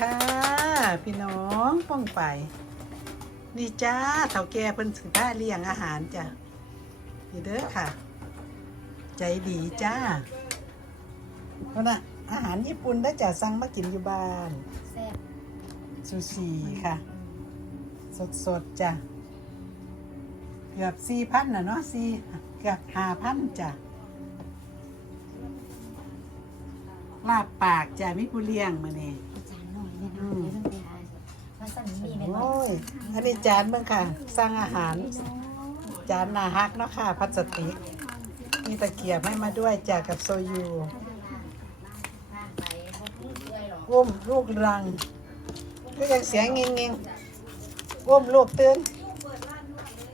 ค่ะ พี่น้องป้องไปนี่จ้าเฒ่าแก่เพิ่นถือผ้าเลี้ยงอาหารจ้ะนี่เด้อค่ะ ใจดีจ้าเพราะนะอาหารญี่ปุ่นได้อจ้ะสั่งมากินอยู่บ้านแซ่บซูชิค่ะ สดๆจ้ะเกือบสี่พันนะเนาะสี่เกือบห้าพันจ้ะลาบปากจ้ะมิผู้เลี้ยงมาเนี่ย โอ้ย อันนี้จานเบิ่งค่ะ สร้างอาหาร จานนาฮักเนาะค่ะพลาสติก มีตะเกียบให้มาด้วยจ้ะกับโซยูอุ้มลูกรังก็ยังเสียงเงงๆอุ้มลูกตื่น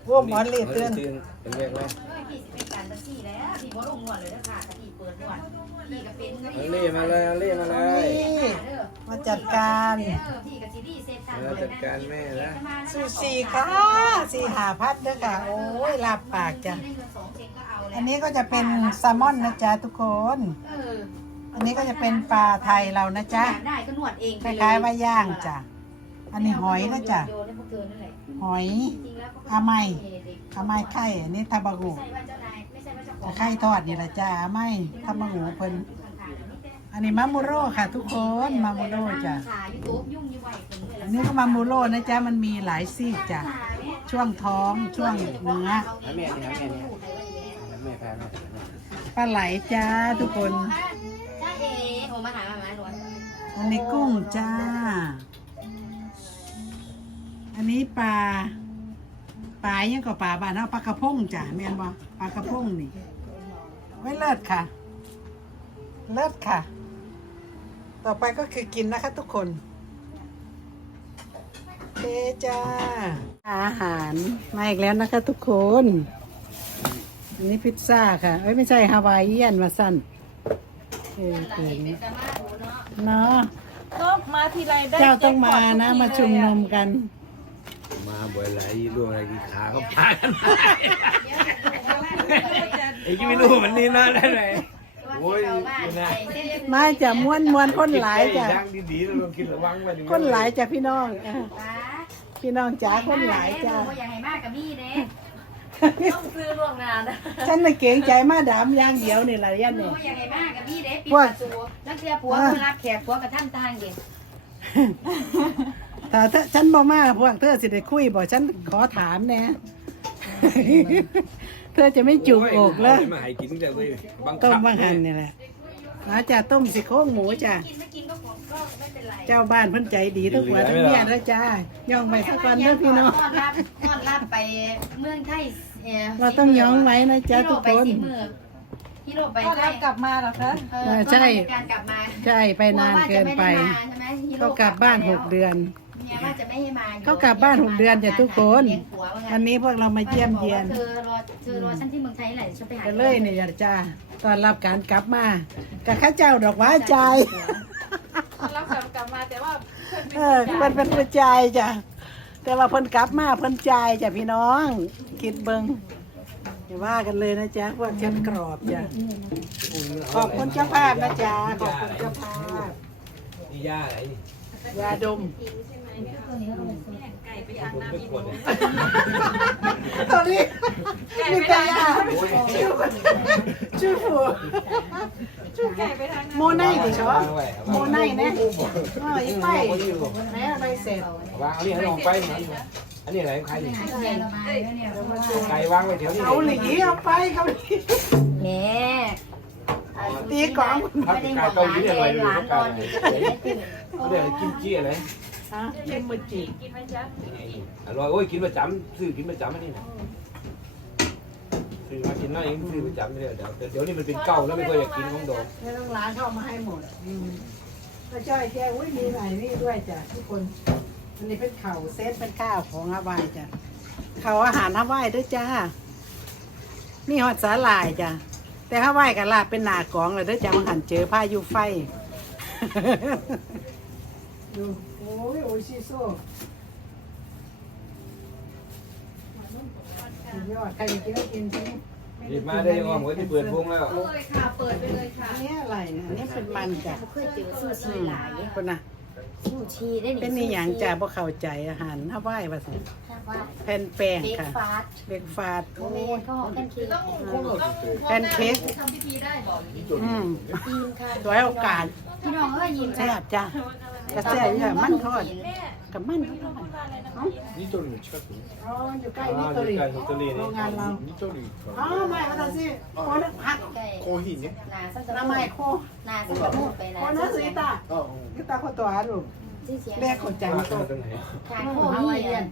อุ้มหมอนรีบตื่นเป็นเรียกว่าพี่สิเป็นการตะกี้แล้วพี่บ่ลงนวดเลยนะค่ะตะกี้เปิดนวดพี่ก็เป็นเอาเล่มาเลยเอาเล่มาเลยนี่ มาจัดการ เออพี่กับซีรีส์เซฟตังมาจัดการแม่แล้วซูชิค่ะสี่หาพัดเด้อค่ะ โอ้ยลาบปากจ้ะได้เงินสองเช็คก็เอาแล้วอันนี้ก็จะเป็นแซลมอนนะจ๊ะทุกคนเอออันนี้ก็จะเป็นปลาไทยเรานะจ๊ะอยากได้ก็นวดเองคล้ายๆว่าย่างจ้ะ อันนี้หอยนะจ๊ะโยนให้พวกเธอนั่นแหละหอยจริงๆแล้วก็อาไมอาไมไข่ อันนี้ทาบากุไม่ใช่ว่าเจ้านายไม่ใช่ว่าเจ้าของไข่ทอดนี่แหละจ้ะอาไมทาบากุเพิ่น อันนี้มามูโร่ค่ะ ทุกคนมามูโร่จ้ะขาอันนี้ก็มามูโร่นะจ๊ะมันมีหลายซีกจ้ะช่วงท้องช่วงเนื้อแม่นี่เอาแม่แม่แพ้แม่ปลาไหลจ้าทุกคนอันนี้กุ้งจ้า อันนี้ปลาปลายังก็ปลาบ้านเอาปลากระพงจ้ะแม่นบ่ปลากระพงนี่ไว้เลิศค่ะ เลิศค่ะ ต่อไปก็คือกินนะคะทุกคนเจจ้า อาหารมาอีกแล้วนะคะทุกคน อันนี้พิซซ่าค่ะ เอ้ยไม่ใช่ฮาวายเอียนมาสั้นเออเขินเนาะก็มาทีไรได้เจ้าต้องมาแจ็คพอตนะทุกทีมาชุมนุมกัน มาบ่อยไหลล่วงอะไรกี่ขาก็พากันไอ้ที่ไม่รู้มันนี่นะได้ไหน โอ้ยนะมาจะม้วนม้วนคนหลายจ้ะดังดีๆเราลองคิดระวังไว้คนหลายจ้ะพี่น้องเออป้าพี่น้องจ๋าคนหลายจ้ะอย่าให้มากกับมี่เด้ต้องซื้อล่วงหน้านะฉันน่ะเก่งใจมาดามอย่างเดียวนี่ละยันเนี่ยอย่าให้มากกับมี่เด้ปิดประตูแล้วเสียผัวมารับแขกผัวกับท่านทางเย็นถ้าเธอฉันบ่มาพวกเธอสิได้คุยบ่ฉันขอถามแหน่ เธอจะไม่จุกอกเลยมาให้กินแต่เว้ยบังต้คัมบบังหันนี่แหละอาจ้ะต้มสิโครงหมูจ้ะกินไม่กินก็ของก็ไม่เป็นไรเจ้าบ้านเพิ่นใจดีทุกหัวทั้งเมียแล้วจ้าย่องไปสักก่อนเด้อพี่น้องต้อนรับต้อนรับไปเมืองไทยเราต้องย่องไว้นะจ๊ะทุกคนฮิโร่ไปก็รับกลับมาเหรอคะการกลับมาใช่ไปนานเกินไปใช่ไหมฮิโร่เขากลับบ้านหกเดือน เมียว่าจะไม่ให้มาเขากลับบ้านหกเดือนจ้ะทุกคน เลี้ยงผัวว่างั้วันนี้พวกเรามาเยี่ยมเยียนเธอรอเธอรอฉันที่เมืองไทยแหละฉันไปหากันเลยเนี่ยจ้าตอนรับการกลับมากับข้าเจ้าดอกว่าใจายรับกลับกลับมาแต่ว่าเพื่อนเออเพิ่นเป็นผู้ใจายจ้ะแต่ว่าเพิ่นกลับมาเพิ่นใจายจ้ะพี่น้อง คิดเบิ่งอย่าว่ากันเลยนะจ๊ะพวกฉันกรอบจ้ะขอบคุณเจ้าภาพนะจ๊ะขอบคุณเจ้าภาพนี่ย่าอะไรนี่ยาดม ไก่ไปทางผมน้ำไม่อีกควรเลยตอนนี้มีแต่ยาชื่อชื่อผัวไก่ไปทางน้ำโมไนดิชอบโมไนนะอ๋ออีไปไหนอะไรเสร็จวางเอานี่ให้ลองไปอันนี้อะไรใครนี่เมียเรามาแล้วเนี่ยไก่วางไว้แถวนี้เอาหลีเอาไปเขาหลีแม่ตีกล่องถ้าไก่เกาหลีเนี่ยอะไรอยู่ไก่เขาเรียกกิมจิอะไร ฮะกินมือจีกินไหมจ๊ะอร่อยโอ้ยกินประจำซื้อกินประจำอันนี้นะซื้อมากินน้อยเองซื้อประจำเนี่ยเดี๋ยวเดี๋ยวนี้มันเป็นเก่าแล้วไม่ค่อยอยากกินของดองไม่ต้องล้างเข้ามาให้หมดอืมก็จ้อยแกอุ้ยมีไหนนี่ด้วยจ้ะทุกคนอันนี้เป็นเข่าวเซตเป็นข้าวของฮาวายจ้ะเข่าวอาหารฮาวายด้วยจ้ามีฮอดสาหร่ายจ้ะแต่ฮาวายกับลาบเป็นหนากองเลยเด้วยจ้ะมันหันเจอพายุไฟดู โอ้ยโอ้ยชิโซ่สุดยอดใครจะกินก็กินใช่ไหมหยิบมาได้ยังว่าหมวยที่เปิดวงแล้วเลยค่ะ เปิดไปเลยค่ะ อันนี้อะไรนะอันนี้เป็นมันจ้ะเขาเคยเจอซูชิหลายคนน่ะซูชีได้เป็นนี่หยังจ้าบ่เข้าใจอาหารฮาวายว่าซั่นว่าแผ่นแป้งเบรกค่ะฟาสต์เบรกฟาสต์โมโอ้เมยนต์ก็หอมกันคือต้องแพนเค้กทำพิธีได้บอกอืมยิมค่ะสวยโอกาสพี่น้องเอ้ยยิมแซ่บจ้ะ กระแสอยู่ค่มันทอดกับมันทอดเอ้า 니토리는ชัอ๋อมันอยู่ใกล้นิโตริ 아, 그러โรงงานเรา 니토리 네. อ๋อ니อ๋อไม่มาทำสิโคนผักคหิ.นเนี่ยนาะไมโคนาสักจะพูดไปโคนะสุริตา 어, 어. ยุตาโคตัวฮารุที่เสีแรกคนใจาย,โต 그러 네. าโคเอเยน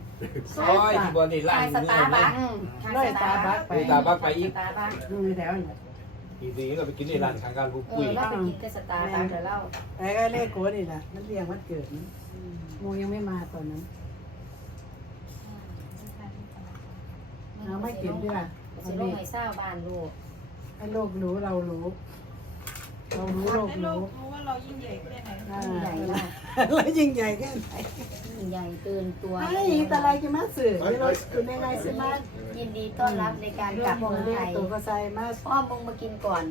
ซอยที่บนนี่ร้างนสตาร์บัคอืมร้ยตาบักไปตาบักไปอีกตาบัค มือแถวอย่ ทีนี้เราไปกินในร้านข้างกันผู้เอปุ้ยอเราไปกินกับสตาร์บัคเดี๋ยวเล่าไอ้ก็เลขโกนี่แหละมันเรียงวันเกิดนะโมยังไม่มาตอนนั้นเอาไม่กินดีกว่าเอาสิลดิงไห้เศร้าบ้านลูกให้โลกรู้เรารู้ เรารู้โลกให้โลรู้กรู้ว่า เรายิ่งใหญ่แค่ไหนอ่าใหญ่มากแล้วยิ่งใหญ่แค่ไหนยิ่งใหญ่เกินตัวไอ้ตะไลกิมาสื่อที่เราอยู่ในไงสิมายินดีต้อนรับในการกลับเมืองไทยตัวก็ใส่มาพ่อมึงมากินก่อน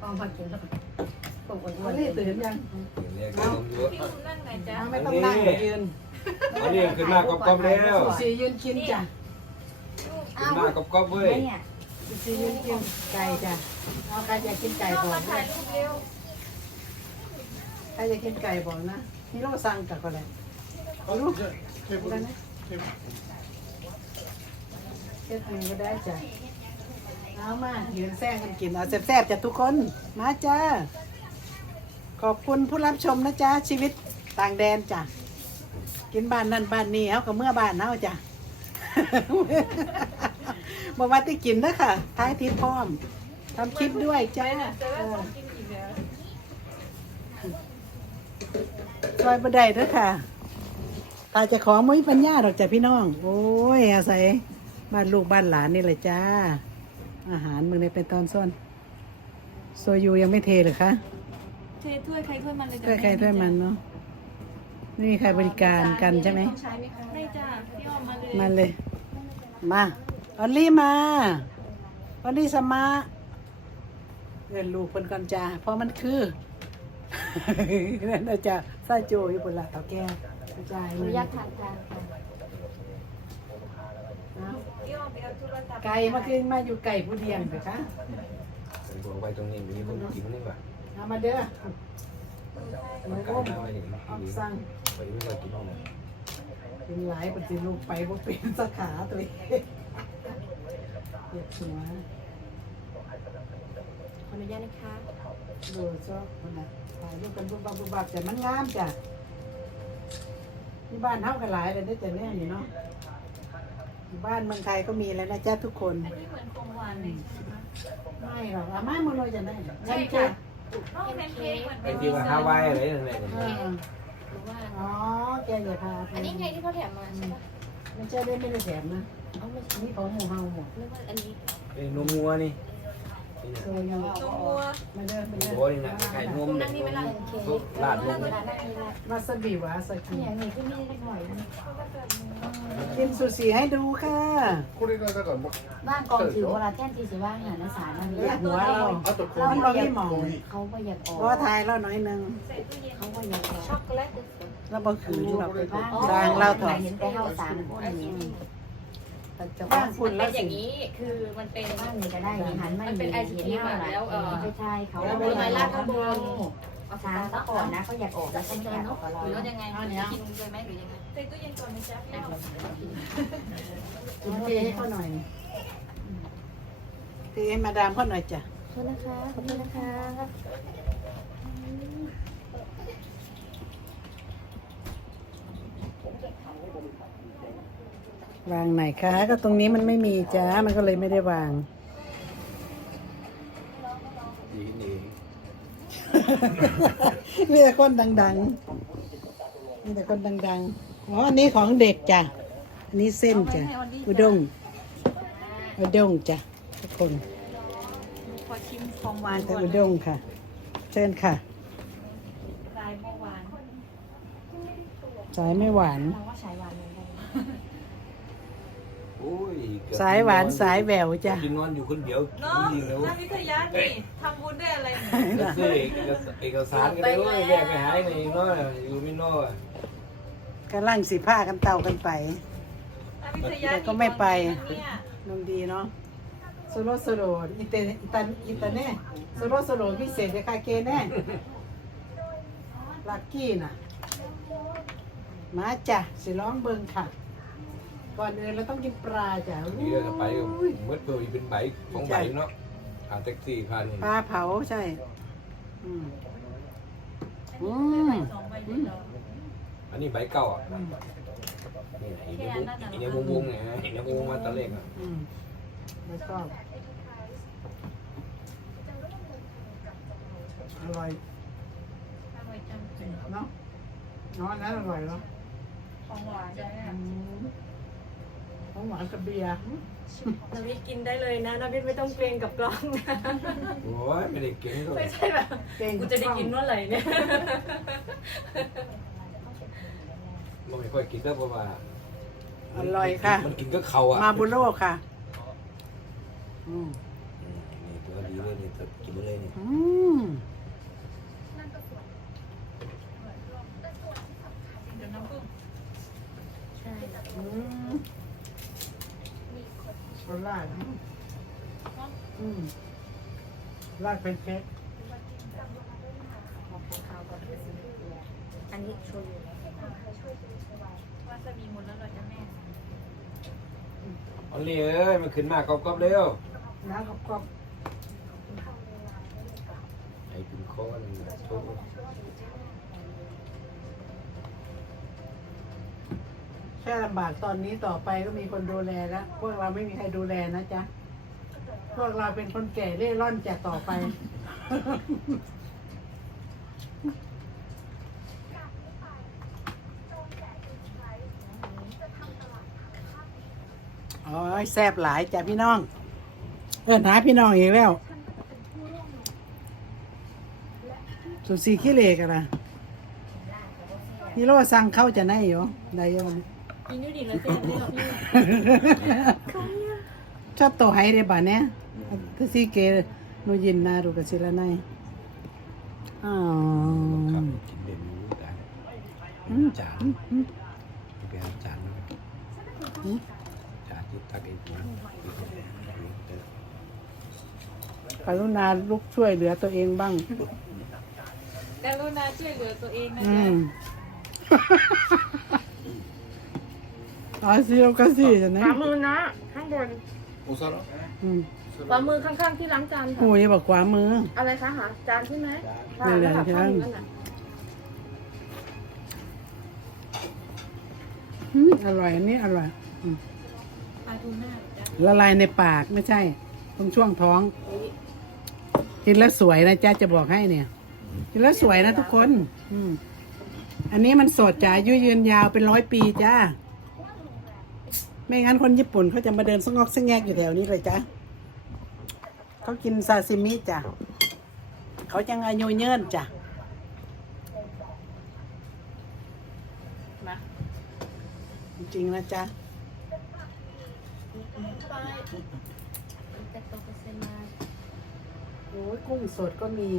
พ่อมากินแล้วพวกอ้ววันนนี้ตื่นยังเรียกกันเยอะพี่คุณนั่งไหนจ๊ะไม่ต้องนั่งยืนอันนี้ขึ้นมาก๊อบๆแล้วสียืนกินจ้ะขึ้นมาก๊อบๆเว้ยเนี่ยสียืนกินไก่จ้ะเอาใครจะกินไก่เข้าบอกมาถ่ายรูปเร็ว ใครจะกินไก่บอกนะนี่เราสั่งกับคนไหเอาลูกเก็บกันนะเก็บหนึ่งก็ได้จ้ะเอามาเยืนแซ่กันกินเอาแซ่บๆจ้ะทุกคนมาจ้าขอบคุณผู้รับชมนะจ้าชีวิตต่างแดนจ้ะกินบ้านนั่นบ้านนี้เอากับเมื่อบ้านเอาจ้ะบอกว่าที่กินนะค่ะท้ายทิพพร้อมทำคลิปด้วยจ้า แต่เอว่าอต้องกินอีกแล้วซอยบันไดเด้อค่ะ ตาจะของมุ้ยปัญญาดอกจ้ะพี่น้อง โอ้ยอาศัยบ้านลูกบ้านหลานนี่แหละจ้า อาหารมึงในเป็นตอนส้นโซยูยังไม่เทเหรือคะ เทถ้วยใครถ้วยมันเลยถ้วยใครถ้วยมันเนาะไม่มีใครบริการกันใช่ไหมใช้ไหมคะไม่จ้าพี่ออกมาเลยมาเลย มาออลลี่มาออลลี่สมาเรียนลูกเป็นก่อนจ้าเพราะมันคือ นั่นนะจ้า ซาโจอยู่บนหลังเตาแก้วกระจายอมันุนญาตทานทานเอาพี่ออกไปเอาโทรศัพท์ไก่มาขึ้นมาอยู่ไก่ผู้เดียงเถอะคะบอกไว้ตรงนี้มีคนกินนี่ว่ะเอามาเด้อมันกลายมาอะไรอย่างนี้เอาสั่งไปไม่ได้กินห้องเป็นหลายปฏิลูกไปบ่เป็นสาขาตัวเองเจ็บหัว ขออนุญาตนะคะ ดูชอบคนน่ะถ่ายรูปกันบุบบับบุบบับแต่มันงามจ้ะที่บ้านเท่ากันหลายเลยได้อแต่เนี่ยนี่เนาะอยู่บ้านเมืองไทยก็มีแล้วนะจ๊ะทุกคน อันนี้เหมือนของหวานเลยใช่ไหมไม่หรอกอาม่ามันเลยจะได้ใช่เงินค่ะเก็บน้องแพนเค้กเหมือนไอ้เป็นที่ว่าฮาวายอะไรนั่นแหละเออหรือว่าอ๋อแกอย่าพาไปอันนี้ไงที่เขาแถมมาใช่ปะไม่ใช่ได้ไม่ได้แถมนะเอาไม่ใช่นี่ของหมูเฮาหมด นึกว่าอันนี้ ไอ้นมงัวนี่ โซยู ตัวงัว มาเดินไปเดิน โอ้ยนะไข่นมเนี่ยลาดลง เวลานั่งนี่ละ วาซาบิวาซา ที่ กิ อย่างนี้ที่นี่ได้หน่อยนึง กินซูชิให้ดูค่ะ これがだからもう、 บ้านกองถือเวลาแท่นทีสิว่าหาในสารนั่น เรียกหัวเรา あとコ เรา ーヒ เรา ー。 ไม่มอง コーヒー。 เขาก็อยากออก เพราะว่าทายเราน้อยหนึง ใส่ตู้เย็น เขาก็อยากออก ช็อกโกแลต เราบ่ขืนหรอก บ้าน ทางเราถอด เห็นแต่เฮาสามคนนี่ปัจจุ บับ้านนคุณแล้วอสิย่างนี้คือมันเป็น บ้านนี้ก็ได้นี่หันไม่มีเห็นเฮาหลายไม่ใช่เขาผลไม้ราดข้างบน ช้างซะก่อนนะเขาอยากออกแล้วเขาไม่อยากออกกับเราหรือว่ายังไงกินเลยไหมหรือยังไงใส่ตู้เย็นก่อนนะจ๊ะพี่ออกกินเทให้เขาหน่อยเทให้มาดามเขาหน่อยจ้ะขอบคุณนะคะขอบคุณนะคะ วางไหนคะ ก็ตรงนี้มันไม่มีจ้า มันก็เลยไม่ได้วาง ดีนี่มีแต่คนดังๆ มีแต่คนดังๆ อ๋อ อันนี้ของเด็กจ้ะ อันนี้เส้นจ้ะ อุด้ง อุด้งจ้ะทุกคนขอชิมของหวานแต่ก่อนอุด้งค่ะ เชิญค่ะลายเมื่อวานสายไม่หวาน สายหวานสายแหววจ้ะกินนอนอยู่คนเดียวเนาะจริงๆแล้วนักวิทยานี่ทำบุญได้อะไรเนี่ยแล้วซื้อเอกเอกสารกันเลยว่าแยกไปหายในอีกเนาะอยู่ไม่นอกอะกำลังสิผ้ากันเต่ากันไปนักวิทยาแต่ก็ไม่ไปเนี่ยนมดีเนาะโซโลโซโลอินเตอิตันอินเตเน่โซโลโซโลพิเศษเลยค่ะเกแน่ลักกี้น่ะมาจ้ะสิร้องเบิงค่ะ ก่อนอื่นเราต้องกินปลาจ้ะนี่ก็จะไปก็เมื่อเพิ่มอีกเป็นใบของใบเนาะหาแท็กซี่พันปลาเผาใช่อืมอืมสองใบเดียวอันนี้ใบเก่าอะนี่ไอ้เนี่ยไอ้เนี่ยวงวงๆเนี่ยไอ้เนี่ยวงวงมาตะเล็กอะอืมแล้วก็อร่อยอร่อยจังเนาะเนาะอันนั้นอร่อยเนาะของหวานจ้ะอืม ของหวานกับเบียร์น้ำพริกกินได้เลยนะน้ำพริกไม่ต้องเกรงกับกล้องนะโอ้ยไม่ได้เก่งเลไม่ยใช่แบบเก่งกูจะได้กินเมื่อไหร่เนี่ยมันไม่ค่อยกินก็เพราะว่าอร่อยค่ะ มันกินก็เขาอะมาบุโรค่ะอืมอืมนี่ตัวดีเลยนี่ตัวกินเลยนี่ อืม เดี๋ยวน้ำผึ้ง ใช่ อืมเอา ลาดอืมอืมลาดเป็นเค้กอันนี้ชนวาซาบิหมดแล้วเหรอจ้ะแม่เอาเลยเอ้ยมันขึ้นมากกอบๆเร็วน้ำกับกรอบไอ้กินคอนี่โชว์ ค่ลำบากตอนนี้ต่อไปก็มีคนดูแลแล้ว พวกเราไม่มีใครดูแลนะจ๊ะ พวกเราเป็นคนแก่เร่ร่อนจากต่อไป โอ้ยแซ่บหลายจ้ะพี่น้อง เออหาพี่น้องอีกแล้ว สุดสีขี้เหล็กอะนะพี่โลสั่งเข้าจะได้อยู่ได้อยัง ชอบตัวไฮเดบะเนี่ยก็สีเกโนยินนาดูกสิลาไนอ๋อครับกินเมนูกันอืมจานอืมอืมไปหาจานมาจานที่ตักไอ้หัวกรุณาลุกช่วยเหลือตัวเองบ้างกรุณาช่วยเหลือตัวเองนะจ๊ะ มอาเซียวก็สิจะนะขวามือนะ ข้างบนอืมขวามือข้างๆที่ล้างจานค่ะโอ้ยบอกขวามือ อะไรคะหาจานใช่ไหมไม่ได้ค่ะใช่ไหมข้างอยู่นั่นน่ะอืมอร่อยอันนี้อร่อยอืมปลาทูน่าจ้ะละลายในปากไม่ใช่ ตรงช่วงท้อง กินแล้วสวยนะจ๊ะจะบอกให้เนี่ย กินแล้วสวยนะทุกคน อืมอันนี้มันสดจ้าอายุยืนยาวเป็นร้อยปีจ้า ไม่งั้นคนญี่ปุ่นเขาจะมาเดินสงอกสงแงกอยู่แถวนี้เลยจ้าเขากินซาซิมิจ้ะเขาจังอายุเยินจ้ะมาจริงๆนะจ๊ะไปแต่โตเปอร์เซ็นต์มาโอ้ยกุ้งสดก็มี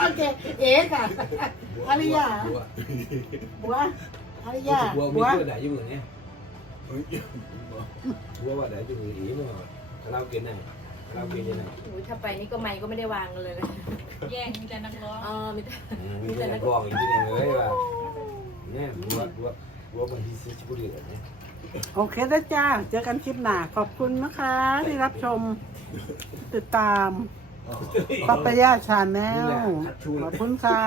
โอเคเอ๊ะค่ะอริยาบัวบัวอริยาบัวมีบัวเพื่อนไหนอยู่มือเนี่ยบัวว่าไหนอยู่มืออีมั้งเรากินไหนเรากินยังไงอุ้ยถ้าไปนี่ก็ไม่ก็ไม่ได้วางกันเลยนะแย่งมีแต่นักร้องเออมีแต่มีแต่นักร้องอีกทีนึงเลยว่าเนี่ยบัวบัวบัวมันที่ซิชิบุรีเนี่ยโอเคนะจ้า เจอกันคลิปหน้า ขอบคุณนะคะที่รับชม ติดตาม ปัปปายาชาแนลขอบคุณค่ะ